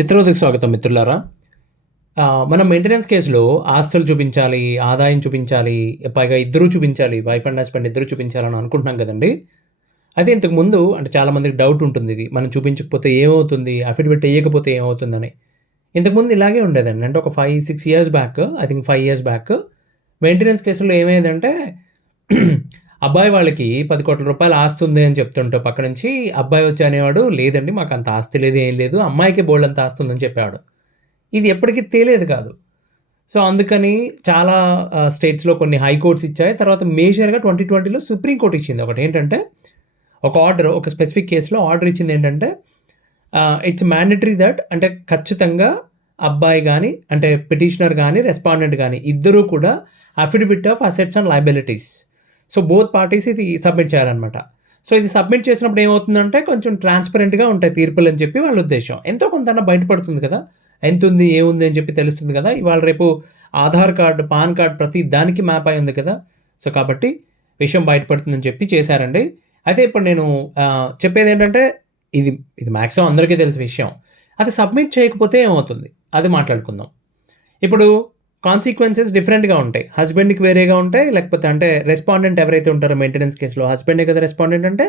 చిత్రవతకు స్వాగతం మిత్రులారా. మనం మెయింటెనెన్స్ కేసులో ఆస్తులు చూపించాలి, ఆదాయం చూపించాలి, పైగా ఇద్దరూ చూపించాలి, వైఫ్ అండ్ హస్బెండ్ ఇద్దరూ చూపించాలని అనుకుంటున్నాం కదండీ! అయితే ఇంతకుముందు అంటే చాలామందికి డౌట్ ఉంటుంది ఇది. మనం చూపించకపోతే ఏమవుతుంది? అఫిడవిట్ ఎయ్యకపోతే ఏమవుతుందని. ఇంతకుముందు ఇలాగే ఉండేదండి. అంటే ఒక 5, 6 years back, I think 5 years back maintenance కేసుల్లో ఏమయ్యేదంటే అబ్బాయి వాళ్ళకి 10,00,00,000 రూపాయల ఆస్తి ఉంది అని చెప్తుంటే పక్క నుంచి అబ్బాయి వచ్చి అనేవాడు, లేదండి మాకంత ఆస్తి లేదు, ఏం లేదు. అమ్మాయికే బోలెడంత ఆస్తి ఉందని చెప్పేవాడు. ఇది ఎప్పటికి తేలేది కాదు. సో, అందుకని చాలా స్టేట్స్‌లో కొన్ని హై కోర్ట్స్ ఇచ్చాయి. తర్వాత మేజర్‌గా 2020లో సుప్రీం కోర్ట్ ఇచ్చింది. ఒకటేంటంటే ఒక ఆర్డర్, ఒక స్పెసిఫిక్ కేస్‌లో ఆర్డర్ ఇచ్చిందేంటంటే ఇట్స్ మ్యాండేటరీ దట్ అంటే ఖచ్చితంగా అబ్బాయి గాని, అంటే పిటిషనర్ గాని, రెస్పాండెంట్ గాని ఇద్దరూ కూడా affidavit of assets and liabilities. So, both parties ఇది సబ్మిట్ చేయాలనమాట. సో, ఇది సబ్మిట్ చేసినప్పుడు ఏమవుతుందంటే కొంచెం ట్రాన్స్‌పరెంట్‌గా ఉంటాయి తీర్పులని చెప్పి వాళ్ళ ఉద్దేశ్యం. ఎంతో కొంతన్నా బయటపడుతుంది కదా! ఎంతుంది, ఏముంది అని చెప్పి తెలుస్తుంది కదా! ఇవాళ రేపు ఆధార్ కార్డ్, పాన్ కార్డ్ ప్రతి దానికి మ్యాప్ అయి ఉంది కదా! సో, కాబట్టి విషయం బయటపడుతుందని చెప్పి చేశారండి. అయితే ఇప్పుడు నేను చెప్పేదేంటంటే ఇది ఇది మాక్సిమం అందరికీ తెలిసిన విషయం. అది సబ్మిట్ చేయకపోతే ఏమవుతుంది? అది మాట్లాడుకుందాం. ఇప్పుడు కాన్సిక్వెన్సెస్ డిఫరెంట్‌గా ఉంటాయి. హస్బెండ్‌కి వేరేగా ఉంటాయి. లేకపోతే అంటే రెస్పాండెంట్ ఎవరైతే ఉంటారో మెయింటెనెన్స్ కేస్‌లో హస్బెండే కదా రెస్పాండెంట్ అంటే,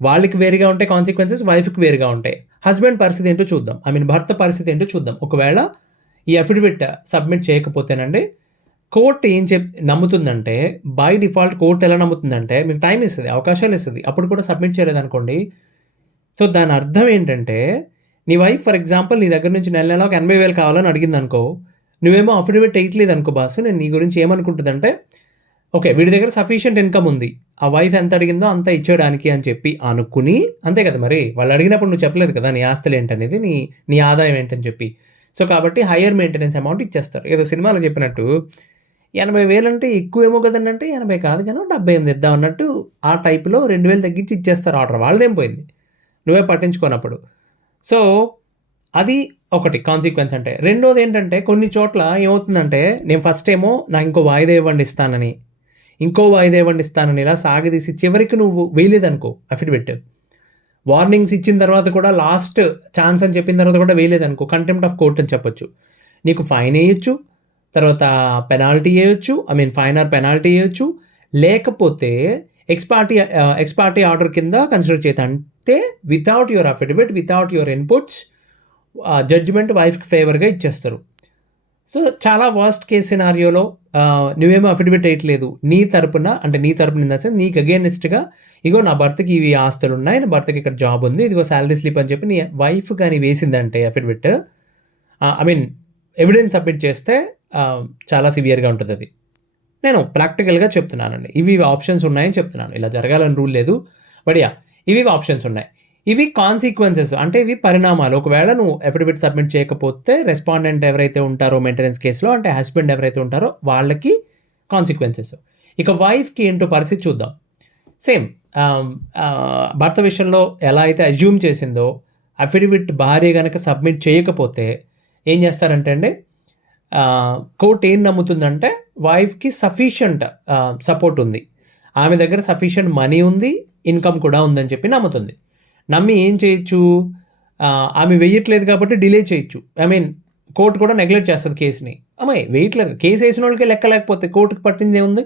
వాళ్ళకి వేరుగా ఉంటాయి కాన్సిక్వెన్సెస్, వైఫ్‌కి వేరుగా ఉంటాయి. హస్బెండ్ పరిస్థితి ఏంటో చూద్దాం. భర్త పరిస్థితి ఏంటో చూద్దాం. ఒకవేళ ఈ అఫిడవిట్ సబ్మిట్ చేయకపోతేనండి, కోర్ట్ ఏం నమ్ముతుందంటే, బై డిఫాల్ట్ కోర్ట్ ఎలా నమ్ముతుందంటే, మీకు టైమ్ ఇస్తది, అవకాశాలు ఇస్తది. అప్పుడు కూడా సబ్మిట్ చేయలేదనుకోండి, సో, దాని అర్థం ఏంటంటే, నీ వైఫ్ ఫర్ ఎగ్జాంపుల్ నీ దగ్గర నుంచి నెల నెల ఒక 80,000 కావాలని అడిగిందనుకో, నువ్వేమో అఫిడవిట్ ఎయట్లేదనుకో బాసు, నేను నీ గురించి ఏమనుకుంటదంటే, ఓకే, వీడి దగ్గర సఫిషియంట్ ఇన్‌కమ్ ఉంది. ఆ వైఫ్ ఎంత అడిగిందో అంత ఇచ్చేయడానికి అని చెప్పి అనుకుని, అంతే కదా మరి! వాళ్ళు అడిగినప్పుడు నువ్వు చెప్పలేదు కదా! నీ ఆస్తులేంటనేది, నీ నీ ఆదాయం ఏంటని చెప్పి. సో, కాబట్టి హైయర్ మెయింటెనెన్స్ అమౌంట్ ఇచ్చేస్తారు. ఏదో సినిమాలో చెప్పినట్టు 80,000 అంటే ఎక్కువేమో కదండీ అంటే, 80 కాదు గానీ 78 ఇద్దాం అన్నట్టు ఆ టైప్‌లో 2,000 తగ్గించి ఇచ్చేస్తారు ఆర్డర్. వాళ్ళదేం పోయింది. నువ్వే పట్టించుకోనప్పుడు. సో, అది ఒకటి కాన్సిక్వెన్స్ అంటే. రెండోదేంటంటే కొన్ని చోట్ల ఏమవుతుందంటే, నేను ఫస్టేమో నాకు ఇంకో వాయిదా ఇవ్వండి ఇస్తానని, ఇంకో వాయిదా ఇవ్వండి ఇస్తానని ఇలా సాగదీసి చివరికి నువ్వు వేయలేదనుకో అఫిడవిట్. వార్నింగ్స్ ఇచ్చిన తర్వాత కూడా లాస్ట్ ఛాన్స్ అని చెప్పిన తర్వాత కూడా వేయలేదనుకో, కంటెంప్ట్ ఆఫ్ కోర్ట్ అని చెప్పొచ్చు. నీకు ఫైన్ ఎయొచ్చు, తర్వాత పెనాల్టీ ఎయొచ్చు. ఫైన్ ఆర్ పెనాల్టీ ఎయొచ్చు. లేకపోతే ఎక్స్ పార్టీ ఆర్డర్ కింద కన్సిడర్ చేయొచ్చు. అంటే without your affidavit, without your ఇన్‌పుట్స్ జడ్జిమెంట్ వైఫ్‌కి ఫేవర్‌గా ఇచ్చేస్తారు. సో, చాలా వర్స్ట్ కేస్ సినారియోలో నువ్వేమో అఫిడవిట్ ఎయట్లేదు. నీ తరపున ఇన్ ద సెన్స్ నీకు అగైన్‌స్ట్‌గా ఇగో నా భర్తకి ఇవి ఆస్తులున్నాయి. నా భర్తకి ఇక్కడ జాబ్ ఉంది. ఇదిగో సాలరీ స్లిప్ అని చెప్పి నీ వైఫ్ గాని వేసిందంటే అఫిడవిట్, ఎవిడెన్స్ సబ్మిట్ చేస్తే చాలా సివియర్‌గా ఉంటదది. నేను ప్రాక్టికల్‌గా చెప్తున్నానండి. ఇవి ఆప్షన్స్ ఉన్నాయని చెప్తున్నాను. ఇలా జరగాలని రూల్ లేదు. But yeah! ఇవి ఆప్షన్స్ ఉన్నాయి. ఇవి కాన్సిక్వెన్సెస్ అంటే ఇవి పరిణామాలు. ఒకవేళ నువ్వు అఫిడవిట్ సబ్మిట్ చేయకపోతే రెస్పాండెంట్ ఎవరైతే ఉంటారో మెయింటెనెన్స్ కేస్‌లో అంటే హస్బెండ్ ఎవరైతే ఉంటారో వాళ్ళకి కాన్సిక్వెన్సెస్. ఇక వైఫ్‌కి ఏంటో పరిస్థితి చూద్దాం. సేమ్ భర్త విషయంలో ఎలా అయితే అజ్యూమ్ చేసిందో అఫిడవిట్ భార్య గనక సబ్మిట్ చేయకపోతే ఏం చేస్తారంటే అండి, కోర్ట్ ఏం నమ్ముతుందంటే వైఫ్‌కి సఫిషియంట్ సపోర్ట్ ఉంది. ఆమె దగ్గర సఫిషియంట్ మనీ ఉంది, ఇన్‌కమ్ కూడా ఉందని చెప్పి నమ్ముతుంది. నమ్మి ఏం చేయొచ్చు, ఆమె వెయ్యట్లేదు కాబట్టి డిలే చేయొచ్చు. కోర్ట్ కూడా నెగ్లెక్ట్ చేస్తది కేస్‌ని. అమ్మాయి వేయట్లేదు. కేస్ ఏసినోళ్ళకే లెక్క లేకపోతే కోర్ట్‌కి పట్టిందేముంది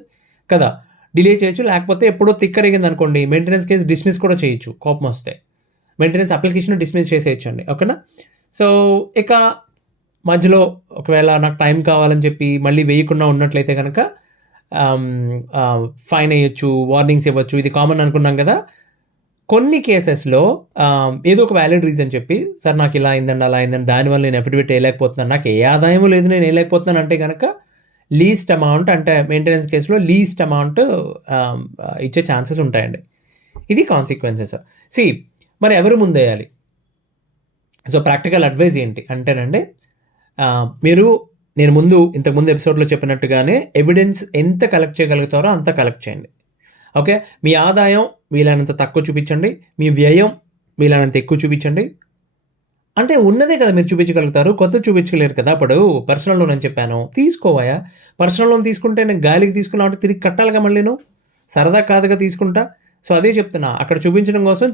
కదా! డిలే చేయొచ్చు. లేకపోతే ఎప్పుడో తిక్కరేగిందనుకోండి, మెయింటెనెన్స్ కేస్ డిస్మిస్ కూడా చేయొచ్చు కోపమొస్తే. మెయింటెనెన్స్ అప్లికేషన్ డిస్మిస్ చేసేయొచ్చండి. ఓకేనా? సో, ఇక మధ్యలో ఒకవేళ నాకు టైం కావాలని చెప్పి మళ్ళీ వేయకుండా ఉన్నట్లయితే గనక ఫైన్ ఎయొచ్చు, వార్నింగ్స్ ఇవ్వచ్చు. ఇది కామన్ అనుకున్నాం కదా! కొన్ని కేసెస్‌లో ఏదో ఒక వ్యాలిడ్ రీజన్ చెప్పి, సార్ నాకు ఇలా అయిందండి, అలా అయిందండి, దానివల్ల నేను అఫిడవిట్ ఎయలేకపోతున్నాను, నాకు ఏ ఆదాయము లేదు, నేను ఎయలేకపోతున్నాను అంటే గనక లీస్ట్ అమౌంట్ అంటే మెయింటెనెన్స్ కేస్‌లో లీస్ట్ అమౌంట్ ఇచ్చే ఛాన్సెస్ ఉంటాయండి. ఇది కాన్సిక్వెన్సెస్. మరి ఎవరు ముందేయాలి? సో, ప్రాక్టికల్ అడ్వైస్ ఏంటి అంటేనండి, నేను ఇంతకుముందు ఎపిసోడ్‌లో చెప్పినట్టుగానే ఎవిడెన్స్ ఎంత కలెక్ట్ చేయగలుగుతారో అంత కలెక్ట్ చేయండి. ఓకే. మీ ఆదాయం వీలైనంత తక్కువ చూపించండి. మీ వ్యయం వీలైనంత ఎక్కువ చూపించండి. అంటే ఉన్నదే కదా మీరు చూపించగలుగుతారు. కొత్తది చూపించలేరు కదా! ఇప్పుడు పర్సనల్ లోన్ అని చెప్పాను. తీసుకోవయ్యా! పర్సనల్ లోన్ తీసుకుంటే నేను గాలికి తీసుకున్నావు అంటే తిరిగి కట్టాలిగా మళ్ళీ నువ్వు. సరదా కాదుగా తీసుకుంటా. సో అదే చెప్తున్నా, అక్కడ చూపించడం కోసం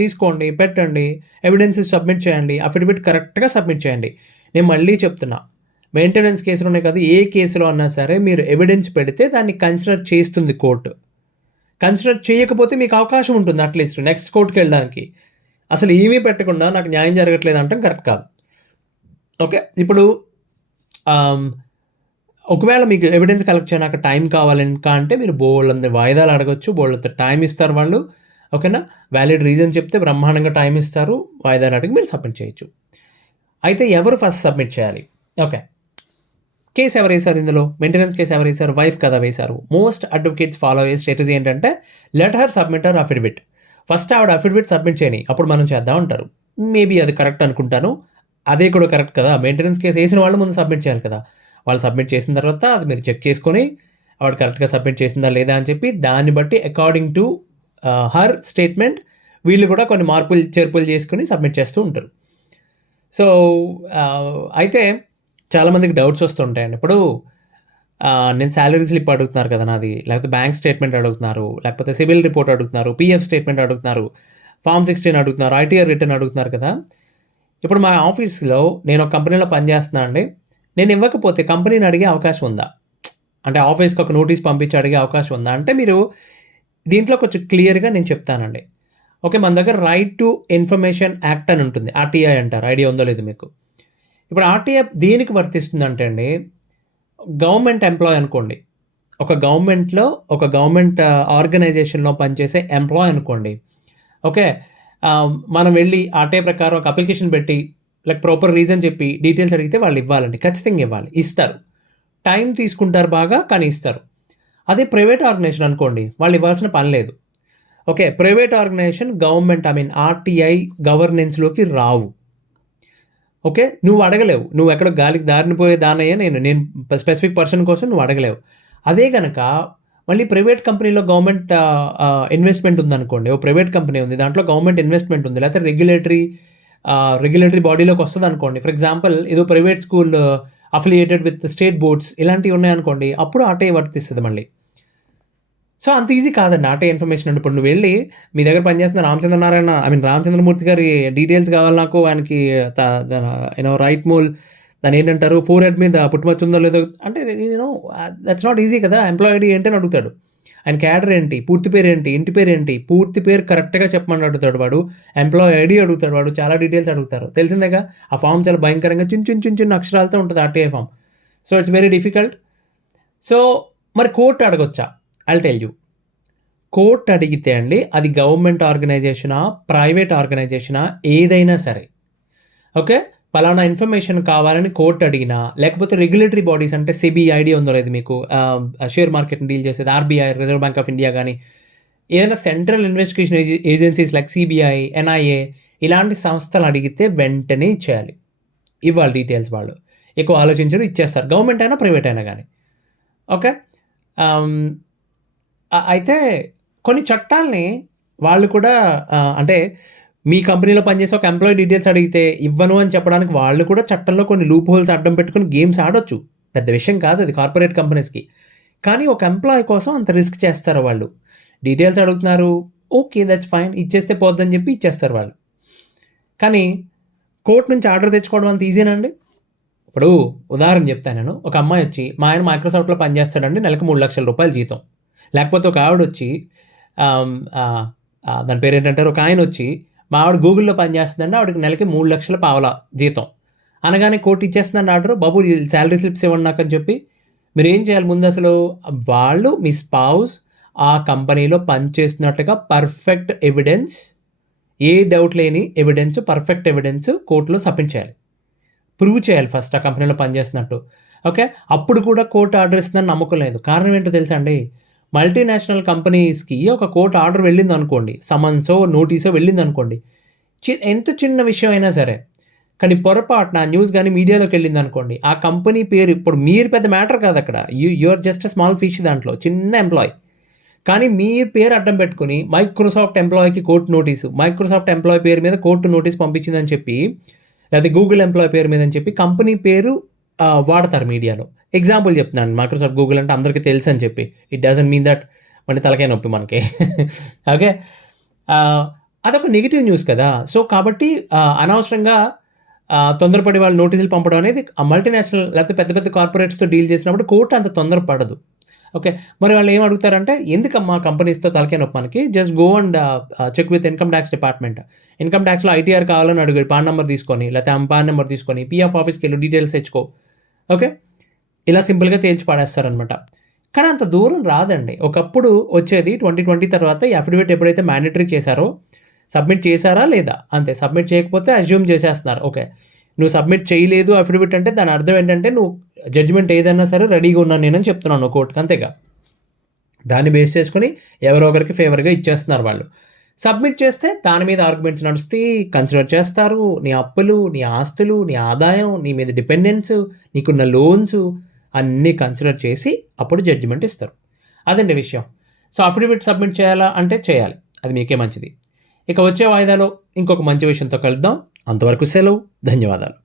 తీసుకోండి, పెట్టండి, ఎవిడెన్సెస్ సబ్మిట్ చేయండి, అఫిడవిట్ కరెక్ట్గా సబ్మిట్ చేయండి. నేను మళ్ళీ చెప్తున్నా, మెయింటెనెన్స్ కేసులోనే కాదు, ఏ కేసులో అన్నా సరే మీరు ఎవిడెన్స్ పెడితే దాన్ని కన్సిడర్ చేస్తుంది కోర్టు. కన్సిడర్ చేయకపోతే మీకు అవకాశం ఉంటుంది అట్లీస్ట్ నెక్స్ట్ కోర్టుకి వెళ్ళడానికి. అసలు ఏమీ పెట్టకుండా నాకు న్యాయం జరగట్లేదు అంటే కరెక్ట్ కాదు. ఓకే, ఇప్పుడు ఒకవేళ మీకు ఎవిడెన్స్ కలెక్ట్ చేయడానికి టైం కావాలనుక అంటే మీరు బోల్డంత వాయిదాలు అడగొచ్చు, బోల్డంత టైం ఇస్తారు వాళ్ళు. ఓకేనా, వ్యాలిడ్ రీజన్ చెప్తే బ్రహ్మాండంగా టైం ఇస్తారు, వాయిదాలు అడిగి మీరు సబ్మిట్ చేయొచ్చు. అయితే ఎవరు ఫస్ట్ సబ్మిట్ చేయాలి? ఓకే, కేసు ఎవరు వేశారు ఇందులో? మెయింటెనెన్స్ కేసు ఎవరు వేశారు? వైఫ్ కదా వేశారు. మోస్ట్ అడ్వకేట్స్ ఫాలో అయ్యే స్ట్రాటజీ ఏంటంటే let her submit her affidavit. First ఆవిడ అఫిడవిట్ సబ్మిట్ చేయని, అప్పుడు మనం చేద్దాం అంటారు. మేబీ అది కరెక్ట్ అనుకుంటాను. అదే కూడా కరెక్ట్ కదా, మెయింటెనెన్స్ కేసు వేసిన వాళ్ళు ముందు సబ్మిట్ చేయాలి కదా. వాళ్ళు సబ్మిట్ చేసిన తర్వాత అది మీరు చెక్ చేసుకొని ఆవిడ కరెక్ట్గా సబ్మిట్ చేసిందా లేదా అని చెప్పి దాన్ని బట్టి అకార్డింగ్ టు హర్ స్టేట్మెంట్ వీళ్ళు కూడా కొన్ని మార్పులు చేర్పులు చేసుకుని సబ్మిట్ చేస్తూ ఉంటారు. సో అయితే చాలామందికి డౌట్స్ వస్తుంటాయండి. ఇప్పుడు నేను శాలరీ స్లిప్ అడుగుతున్నారు కదా నాది, లేకపోతే బ్యాంక్ స్టేట్మెంట్ అడుగుతున్నారు, లేకపోతే సివిల్ రిపోర్ట్ అడుగుతున్నారు, పిఎఫ్ స్టేట్మెంట్ అడుగుతున్నారు, ఫామ్ 16 అడుగుతున్నారు, ఐటీఆర్ రిటర్న్ అడుగుతున్నారు కదా. ఇప్పుడు మా ఆఫీస్లో నేను ఒక కంపెనీలో పనిచేస్తున్నా అండి. నేను ఇవ్వకపోతే కంపెనీని అడిగే అవకాశం ఉందా? అంటే ఆఫీస్కి ఒక నోటీస్ పంపించి అడిగే అవకాశం ఉందా అంటే మీరు దీంట్లో కొంచెం క్లియర్గా నేను చెప్తానండి. ఓకే, మన దగ్గర రైట్ టు ఇన్ఫర్మేషన్ యాక్ట్ అని ఉంటుంది, ఆర్టీఐ అంటారు. ఐడియా ఉందో లేదు మీకు? ఇప్పుడు ఆర్టీఐ దేనికి వర్తిస్తుంది అంటే అండి, గవర్నమెంట్ ఎంప్లాయ్ అనుకోండి, ఒక గవర్నమెంట్ ఆర్గనైజేషన్లో పనిచేసే ఎంప్లాయ్ అనుకోండి. ఓకే, మనం వెళ్ళి ఆర్టీఐ ప్రకారం ఒక అప్లికేషన్ పెట్టి లైక్ ప్రాపర్ రీజన్ చెప్పి డీటెయిల్స్ అడిగితే వాళ్ళు ఇవ్వాలండి, ఖచ్చితంగా ఇవ్వాలి, ఇస్తారు. టైం తీసుకుంటారు బాగా, కానీ ఇస్తారు. అదే ప్రైవేట్ ఆర్గనైజేషన్ అనుకోండి, వాళ్ళు ఇవ్వాల్సిన పని లేదు. Okay, private organisation government RTI గవర్నెన్స్లోకి రావు. ఓకే, నువ్వు అడగలేవు, నువ్వు ఎక్కడ గాలికి దారిని పోయే దానయ్యా నేను స్పెసిఫిక్ పర్సన్ కోసం నువ్వు అడగలేవు. అదే కనుక మళ్ళీ ప్రైవేట్ కంపెనీలో గవర్నమెంట్ ఇన్వెస్ట్మెంట్ ఉందనుకోండి, ఓ ప్రైవేట్ కంపెనీ ఉంది, దాంట్లో గవర్నమెంట్ ఇన్వెస్ట్మెంట్ ఉంది, లేకపోతే రెగ్యులేటరీ బాడీలోకి వస్తుంది అనుకోండి. ఫర్ ఎగ్జాంపుల్ ఏదో private school affiliated with state boards ఇలాంటివి ఉన్నాయనుకోండి, అప్పుడు ఆర్టీఐ వర్తిస్తుంది మళ్ళీ. సో అంత ఈజీ కాదండి ఆర్టీఐ ఇన్ఫర్మేషన్ అంటే. ఇప్పుడు నువ్వు వెళ్ళి మీ దగ్గర పనిచేస్తున్న రామచంద్రమూర్తి గారి డీటెయిల్స్ కావాలి నాకు, ఆయనకి రైట్ మూల్ దాని ఏంటంటారు, ఫోర్ హెడ్ మీద పుట్టుమచ్చ ఉందో లేదో అంటే దట్స్ నాట్ ఈజీ కదా. ఎంప్లాయ్ ఐడి ఏంటని అడుగుతాడు, ఆయన క్యాడర్ ఏంటి, పూర్తి పేరు ఏంటి, ఇంటి పేరు ఏంటి, పూర్తి పేరు కరెక్ట్గా చెప్పమని అడుగుతాడు వాడు. ఎంప్లాయ్ ఐడి అడుగుతాడు వాడు, చాలా డీటెయిల్స్ అడుగుతారు, తెలిసిందేగా. ఆ ఫామ్ చాలా భయంకరంగా చిన్న అక్షరాలతో ఉంటుంది RTI form. So it's very difficult. So మరి కోర్టు అడగొచ్చా? I'll tell you. కోర్టు అడిగితే అండి, అది గవర్నమెంట్ ఆర్గనైజేషనా ప్రైవేట్ ఆర్గనైజేషనా ఏదైనా సరే, ఓకే, పలానా ఇన్ఫర్మేషన్ కావాలని కోర్టు అడిగినా, లేకపోతే రెగ్యులేటరీ బాడీస్ అంటే సెబీ ఐడియా ఉందో లేదు మీకు, షేర్ మార్కెట్ని డీల్ చేసేది RBI, reserve bank of India, కానీ ఏదైనా central investigation agencies like CBI, NIA ఇలాంటి సంస్థలు అడిగితే వెంటనే ఇచ్చేయాలి, ఇవ్వాలి డీటెయిల్స్. వాళ్ళు ఎక్కువ ఆలోచించరు, ఇచ్చేస్తారు, గవర్నమెంట్ అయినా ప్రైవేట్ అయినా కానీ. ఓకే, అయితే కొన్ని చట్టాలని వాళ్ళు కూడా అంటే మీ కంపెనీలో పనిచేసే ఒక ఎంప్లాయీ డీటెయిల్స్ అడిగితే ఇవ్వను అని చెప్పడానికి వాళ్ళు కూడా చట్టంలో కొన్ని లూప్ హోల్స్ అడ్డం పెట్టుకుని గేమ్స్ ఆడొచ్చు. పెద్ద విషయం కాదు అది కార్పొరేట్ కంపెనీస్కి. కానీ ఒక ఎంప్లాయీ కోసం అంత రిస్క్ చేస్తారు వాళ్ళు. డీటెయిల్స్ అడుగుతున్నారు, ఓకే దట్స్ ఫైన్, ఇచ్చేస్తే పోద్దని చెప్పి ఇచ్చేస్తారు వాళ్ళు. కానీ కోర్టు నుంచి ఆర్డర్ తెచ్చుకోవడం అంత ఈజీనండి. ఇప్పుడు ఉదాహరణ చెప్తాను నేను. ఒక అమ్మాయి వచ్చి, మా ఆయన మైక్రోసాఫ్ట్లో పనిచేస్తాడండి, నెలకు 3 లక్షల రూపాయలు జీతం. లేకపోతే ఒక ఆవిడ వచ్చి దాని పేరు ఏంటంటారు, ఒక ఆయన వచ్చి మా ఆవిడ గూగుల్లో పనిచేస్తుందండి, ఆవిడకి నెలకి 3 లక్షల పావలా జీతం అనగానే కోర్టు ఇచ్చేస్తుందండి ఆర్డర్, బాబు శాలరీ స్లిప్స్ ఇవ్వండి నాకు అని చెప్పి. మీరు ఏం చేయాలి ముందు? అసలు వాళ్ళు మీ స్పౌస్ ఆ కంపెనీలో పనిచేస్తున్నట్లుగా పర్ఫెక్ట్ ఎవిడెన్స్, ఏ డౌట్ లేని ఎవిడెన్స్, పర్ఫెక్ట్ ఎవిడెన్స్ కోర్టులో సబ్మిట్ చేయాలి, ప్రూవ్ చేయాలి ఫస్ట్ ఆ కంపెనీలో పనిచేస్తున్నట్టు. ఓకే, అప్పుడు కూడా కోర్టు ఆర్డర్ ఇస్తుందని నమ్మకం లేదు. కారణం ఏంటో తెలుసా అండి? మల్టీనేషనల్ కంపెనీస్కి ఒక కోర్టు ఆర్డర్ వెళ్ళింది అనుకోండి, సమన్సో నోటీసో వెళ్ళింది అనుకోండి, ఎంత చిన్న విషయం అయినా సరే, కానీ పొరపాటున న్యూస్ కానీ మీడియాలోకి వెళ్ళింది అనుకోండి, ఆ కంపెనీ పేరు, ఇప్పుడు మీరు పెద్ద మ్యాటర్ కాదు అక్కడ, you're just a small fish దాంట్లో, చిన్న ఎంప్లాయ్, కానీ మీ పేరు అడ్డం పెట్టుకుని మైక్రోసాఫ్ట్ ఎంప్లాయీకి కోర్టు నోటీసు, మైక్రోసాఫ్ట్ ఎంప్లాయీ పేరు మీద కోర్టు నోటీస్ పంపించిందని చెప్పి, లేకపోతే గూగుల్ ఎంప్లాయీ పేరు మీద అని చెప్పి కంపెనీ పేరు వాడతారు మీడియాలో. ఎగ్జాంపుల్ చెప్తున్నాను, మైక్రోసాఫ్ట్ గూగుల్ అంటే అందరికీ తెలుసు అని చెప్పి, ఇట్ డజంట్ మీన్ దట్ మళ్ళీ తలకాయ నొప్పి మనకి. ఓకే. అదొక నెగెటివ్ న్యూస్ కదా! సో, కాబట్టి అనవసరంగా తొందరపడి వాళ్ళు నోటీసులు పంపడం అనేది ఆ మల్టీనేషనల్ లేకపోతే పెద్ద పెద్ద కార్పొరేట్స్‌తో డీల్ చేసినప్పుడు కోర్ట్ అంత తొందర పడదు. ఓకే. మరి వాళ్ళు ఏం అడుగుతారంటే, ఎందుకమ్మా కంపెనీస్‌తో తలకాయ నొప్పి మనకి? Just go and check with income tax department. Income టాక్స్‌లో ఐటీఆర్ కావాలని అడుగు. పాన్ నంబర్ తీసుకొని, లేకపోతే ఆమె పాన్ నంబర్ తీసుకొని, పీఎఫ్ ఆఫీస్‌కెళ్ళు డీటెయిల్స్ తెచ్చుకో. ఓకే. ఇలా సింపుల్‌గా తేల్చి పడేస్తారనమాట. కానీ అంత దూరం రాదండి. ఒకప్పుడు వచ్చేది 2020 తర్వాత ఈ అఫిడవిట్ ఎప్పుడైతే మ్యాండేటరీ చేశారో, సబ్మిట్ చేశారా లేదా? అంతే. సబ్మిట్ చేయకపోతే అస్యూమ్ చేసేస్తున్నారు. ఓకే. నువ్వు సబ్మిట్ చేయలేదు అఫిడవిట్ అంటే దాని అర్థం ఏంటంటే నువ్వు జడ్జిమెంట్ ఏదైనా సరే రెడీగా ఉన్నాను నేనని చెప్తున్నాను కోర్ట్‌కి అంతేగా. దాన్ని బేస్ చేసుకొని ఎవరో ఒకరికి ఫేవర్‌గా ఇచ్చేస్తున్నారు వాళ్ళు. సబ్మిట్ చేస్తే దాని మీద ఆర్గ్యుమెంట్స్ నడుస్తాయి. కన్సిడర్ చేస్తారు. నీ అప్పులు, నీ ఆస్తులు, నీ ఆదాయం, నీ మీద డిపెండెన్స్, నీకున్న లోన్స్ అన్నీ కన్సిడర్ చేసి అప్పుడు జడ్జిమెంట్ ఇస్తారు. అదండి విషయం. సో, అఫిడవిట్ సబ్మిట్ చేయాలా అంటే చేయాలి. అది మీకే మంచిది. ఇక వచ్చే వాయిదాలో ఇంకొక మంచి విషయంతో కలుద్దాం. అంతవరకు సెలవు. ధన్యవాదాలు.